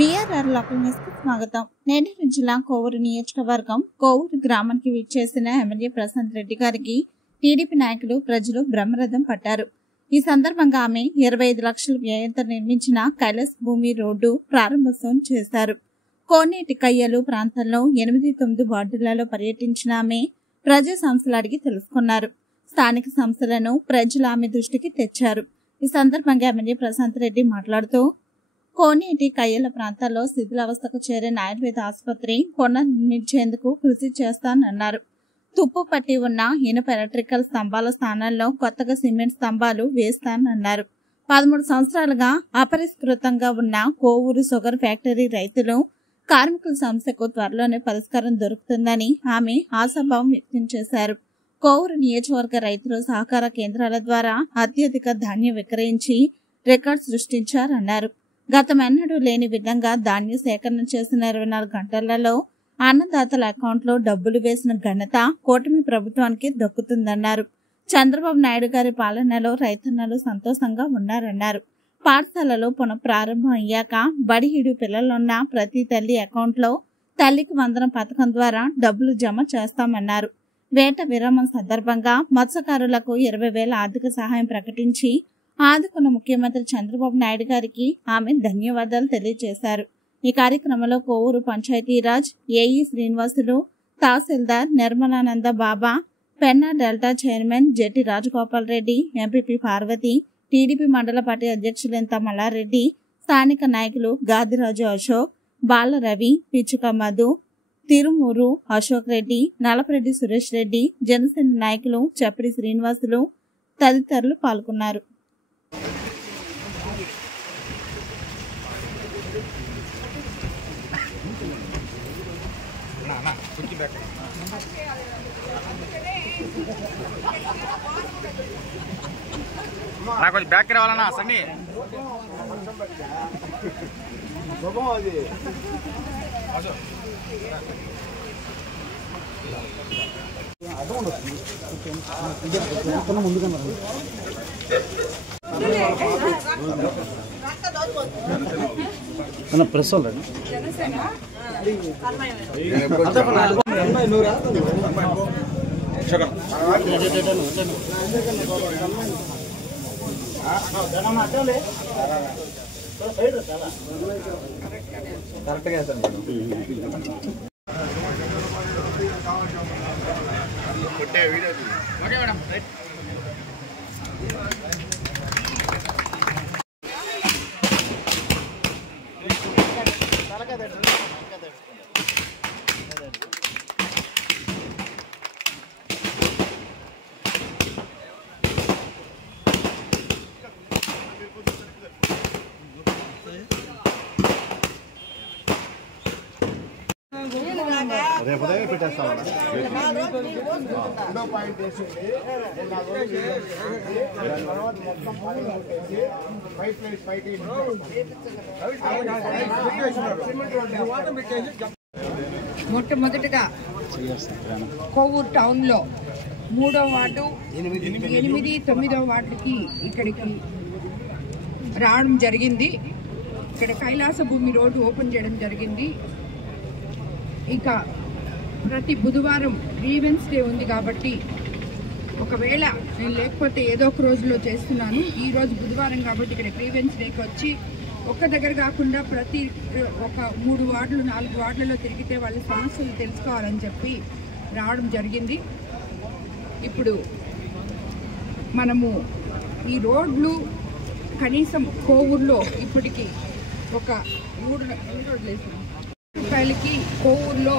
BRR local news కు స్వాగతం. నెల్లూరు జిల్లా కోవూరు నియోజకవర్గం కోవూరు గ్రామానికి విచ్చేసిన ఎమ్మెల్యే ప్రశాంత్ రెడ్డి గారికి టీడీపీ నాయకులు ప్రజలు బ్రహ్మరథం పట్టారు. ఈ సందర్భంగా ఆమె 25 లక్షల వ్యయంతో నిర్మించిన కైలాస్ భూమి రోడ్డు ప్రారంభోత్సవం చేశారు. కోనేటి కయ్యలు ప్రాంతంలో 8-9 వార్డులలో పర్యటించిన ఆమె ప్రజా సమస్యలు అడిగి తెలుసుకున్నారు. స్థానిక సమస్యలను ప్రజలు ఆమె దృష్టికి తెచ్చారు. ఈ సందర్భంగా ఎమ్మెల్యే ప్రశాంత్ రెడ్డి మాట్లాడుతూ కోనేటి కయ్యల ప్రాంతాల్లో శిథిలావస్థకు చేరిన ఆయుర్వేద ఆసుపత్రి పునర్నిర్మించేందుకు కృషి చేస్తానన్నారు. తుప్పు పట్టి ఉన్న ఇనుప ఎలక్ట్రికల్ స్తంభాల స్థానాల్లో కొత్తగా సిమెంట్ స్తంభాలు వేస్తానన్నారు. 13 సంవత్సరాలుగా అపరిష్కృతంగా ఉన్న కోవూరు షుగర్ ఫ్యాక్టరీ రైతులు కార్మికుల సమస్యకు త్వరలోనే పరిష్కారం దొరుకుతుందని ఆమె ఆశాభావం వ్యక్తం చేశారు. కోవూరు నియోజకవర్గ రైతులు సహకార కేంద్రాల ద్వారా అత్యధిక ధాన్యం విక్రయించి రికార్డు సృష్టించారన్నారు. గతమెన్నడూ లేని విధంగా ధాన్యం సేకరణ చేసిన 24 గంటలలో అన్నదాతల అకౌంట్లో డబ్బులు వేసిన ఘనత కూటమి ప్రభుత్వానికి దక్కుతుందన్నారు. చంద్రబాబు నాయుడు గారి పాలనలో రైతన్నలు సంతోషంగా ఉన్నారన్నారు. పాఠశాలలో పునఃప్రారంభం అయ్యాక బడిహిడు పిల్లలున్న ప్రతి తల్లి అకౌంట్లో తల్లికి వందనం పథకం ద్వారా డబ్బులు జమ చేస్తామన్నారు. వేట విరామం సందర్భంగా మత్స్యకారులకు 20,000 ఆర్థిక సహాయం ప్రకటించి ఆదుకున్న ముఖ్యమంత్రి చంద్రబాబు నాయుడు గారికి ఆమె ధన్యవాదాలు తెలియజేశారు. ఈ కార్యక్రమంలో కోవూరు పంచాయతీరాజ్ ఏఈ శ్రీనివాసులు, తహసీల్దార్ నిర్మలానంద బాబా, పెన్నా డెల్టా చైర్మన్ జెట్టి రాజగోపాల్ రెడ్డి, ఎంపీపీ పార్వతి, టీడీపీ మండల పార్టీ అధ్యక్షులు ఎంత మల్లారెడ్డి, స్థానిక నాయకులు గాదిరాజు అశోక్, బాల రవి, పిచ్చుక మధు, తిరుమూరు అశోక్ రెడ్డి, నలపరెడ్డి సురేష్ రెడ్డి, జనసేన నాయకులు చప్పిడి శ్రీనివాసులు తదితరులు పాల్గొన్నారు. నాకు కొంచెం బ్యాక్ రావాలన్నా సన్నీ ప్రెస్ వాళ్ళండి కరెక్ట్గా ఓకే మేడం రైట్. రేపదే పెట్టేస్తామన్నా మొట్టమొదటిగా కోవూరు టౌన్లో 3వ వార్డు 8, 9వ వార్డుకి ఇక్కడికి రావడం జరిగింది. ఇక్కడ కైలాస భూమి రోడ్డు ఓపెన్ చేయడం జరిగింది. ఇక ప్రతి బుధవారం గ్రీవెన్స్ డే ఉంది కాబట్టి ఒకవేళ నేను లేకపోతే ఏదో ఒక రోజులో చేస్తున్నాను. ఈరోజు బుధవారం కాబట్టి ఇక్కడ గ్రీవెన్స్ డేకి వచ్చి ఒక్క దగ్గర కాకుండా ప్రతి ఒక 3 వార్డులు 4 వార్డులలో తిరిగితే వాళ్ళ సమస్యలు తెలుసుకోవాలని చెప్పి రావడం జరిగింది. ఇప్పుడు మనము ఈ రోడ్లు కనీసం కోవూరులో ఇప్పటికి ఒక 3 రోడ్లు వేసాం. రూపాయలకి కోవూరు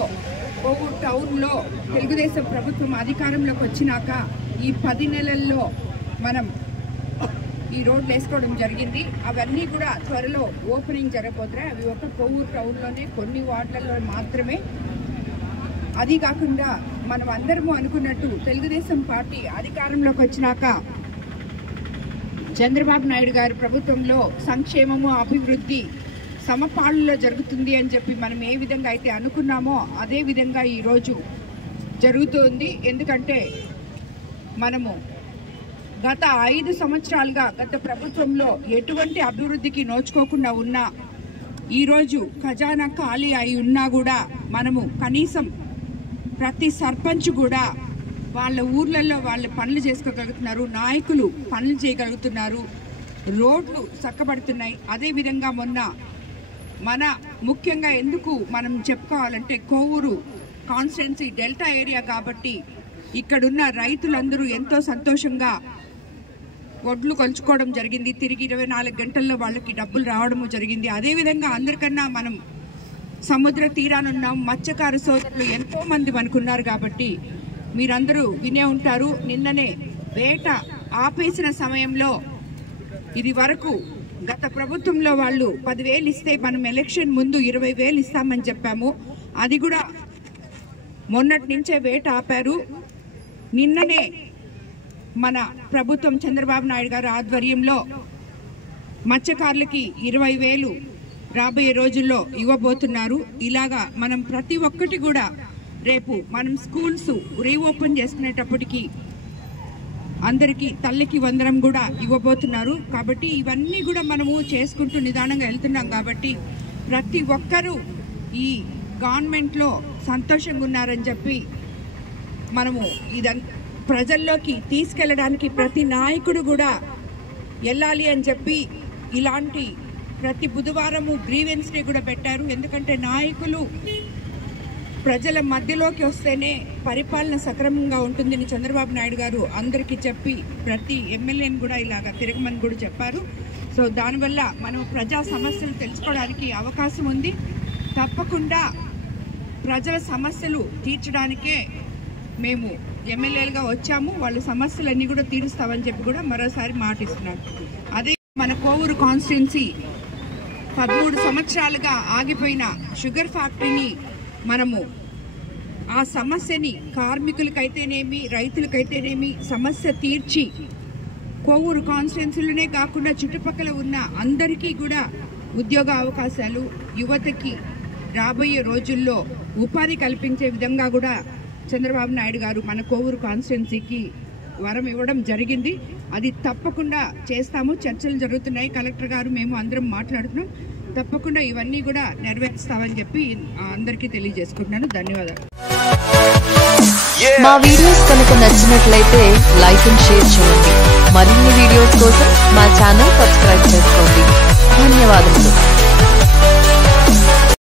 టౌన్లో తెలుగుదేశం ప్రభుత్వం అధికారంలోకి వచ్చినాక ఈ 10 నెలల్లో మనం ఈ రోడ్లు వేసుకోవడం జరిగింది. అవన్నీ కూడా త్వరలో ఓపెనింగ్ జరగబోతున్నాయి. అవి ఒక కోవూరు టౌన్లోనే కొన్ని వార్డులలో మాత్రమే. అది కాకుండా మనం అందరము అనుకున్నట్టు తెలుగుదేశం పార్టీ అధికారంలోకి వచ్చినాక చంద్రబాబు నాయుడు గారి ప్రభుత్వంలో సంక్షేమము అభివృద్ధి సమపాళ్ళలో జరుగుతుంది అని చెప్పి మనం ఏ విధంగా అయితే అనుకున్నామో అదే విధంగా ఈరోజు జరుగుతుంది. ఎందుకంటే మనము గత 5 సంవత్సరాలుగా గత ప్రభుత్వంలో ఎటువంటి అభివృద్ధికి నోచుకోకుండా ఉన్న ఈరోజు ఖజానా ఖాళీ అయి ఉన్నా కూడా మనము కనీసం ప్రతి సర్పంచ్ కూడా వాళ్ళ ఊర్లలో వాళ్ళ పనులు చేసుకోగలుగుతున్నారు, నాయకులు పనులు చేయగలుగుతున్నారు, రోడ్లు చక్కబడుతున్నాయి. అదేవిధంగా మొన్న మన ముఖ్యంగా ఎందుకు మనం చెప్పుకోవాలంటే కోవూరు కాన్స్టిట్యున్సీ డెల్టా ఏరియా కాబట్టి ఇక్కడున్న రైతులందరూ ఎంతో సంతోషంగా వడ్లు కొలుచుకోవడం జరిగింది. తిరిగి 24 గంటల్లో వాళ్ళకి డబ్బులు రావడము జరిగింది. అదేవిధంగా అందరికన్నా మనం సముద్ర తీరానున్నాం, మత్స్యకార సోదరులు ఎంతో మంది మనకున్నారు కాబట్టి మీరందరూ వినే ఉంటారు. నిన్ననే వేట ఆపేసిన సమయంలో ఇది వరకు గత ప్రభుత్వంలో వాళ్ళు 10,000 ఇస్తే మనం ఎలక్షన్ ముందు 20,000 ఇస్తామని చెప్పాము. అది కూడా మొన్నటి నుంచే వేట ఆపారు. నిన్ననే మన ప్రభుత్వం చంద్రబాబు నాయుడు గారి ఆధ్వర్యంలో మత్స్యకారులకి 20,000 రాబోయే రోజుల్లో ఇవ్వబోతున్నారు. ఇలాగా మనం ప్రతి ఒక్కటి కూడా రేపు మనం స్కూల్స్ రీఓపెన్ చేసుకునేటప్పటికి అందరికీ తల్లికి వందనం కూడా ఇవ్వబోతున్నారు. కాబట్టి ఇవన్నీ కూడా మనము చేసుకుంటూ నిదానంగా వెళ్తున్నాం. కాబట్టి ప్రతి ఒక్కరూ ఈ గవర్నమెంట్లో సంతోషంగా ఉన్నారని చెప్పి మనము ప్రజల్లోకి తీసుకెళ్ళడానికి ప్రతి నాయకుడు కూడా వెళ్ళాలి అని చెప్పి ఇలాంటి ప్రతి బుధవారము గ్రీవెన్స్ డే కూడా పెట్టారు. ఎందుకంటే నాయకులు ప్రజల మధ్యలోకి వస్తేనే పరిపాలన సక్రమంగా ఉంటుందని చంద్రబాబు నాయుడు గారు అందరికీ చెప్పి ప్రతి ఎమ్మెల్యేని కూడా ఇలాగా తిరగమని కూడా చెప్పారు. సో దానివల్ల మనం ప్రజా సమస్యలు తెలుసుకోవడానికి అవకాశం ఉంది. తప్పకుండా ప్రజల సమస్యలు తీర్చడానికే మేము ఎమ్మెల్యేలుగా వచ్చాము. వాళ్ళ సమస్యలన్నీ కూడా తీరుస్తామని చెప్పి కూడా మరోసారి మాటిస్తున్నాను. అదే మన కోవూరు కాన్స్టిట్యున్సీ 13 సంవత్సరాలుగా ఆగిపోయిన షుగర్ ఫ్యాక్టరీని మనము ఆ సమస్యని కార్మికులకైతేనేమి రైతులకైతేనేమి సమస్య తీర్చి కోవూరు కాన్స్టిట్యున్సీలోనే కాకుండా చుట్టుపక్కల ఉన్న అందరికీ కూడా ఉద్యోగ అవకాశాలు, యువతకి రాబోయే రోజుల్లో ఉపాధి కల్పించే విధంగా కూడా చంద్రబాబు నాయుడు గారు మన కోవూరు కాన్స్టిట్యున్సీకి వరం ఇవ్వడం జరిగింది. అది తప్పకుండా చేస్తాము. చర్చలు జరుగుతున్నాయి. కలెక్టర్ గారు మేము అందరం మాట్లాడుతున్నాం. తప్పకుండా ఇవన్నీ కూడా నెరవేరుస్తామని చెప్పి అందరికీ తెలియజేసుకుంటున్నాను. ధన్యవాదాలు. మా వీడియోస్ కనుక నచ్చినట్లయితే లైక్ అండ్ షేర్ చేయండి. మరిన్ని వీడియోస్ కోసం మా ఛానల్ సబ్స్క్రైబ్ చేసుకోండి. ధన్యవాదాలు.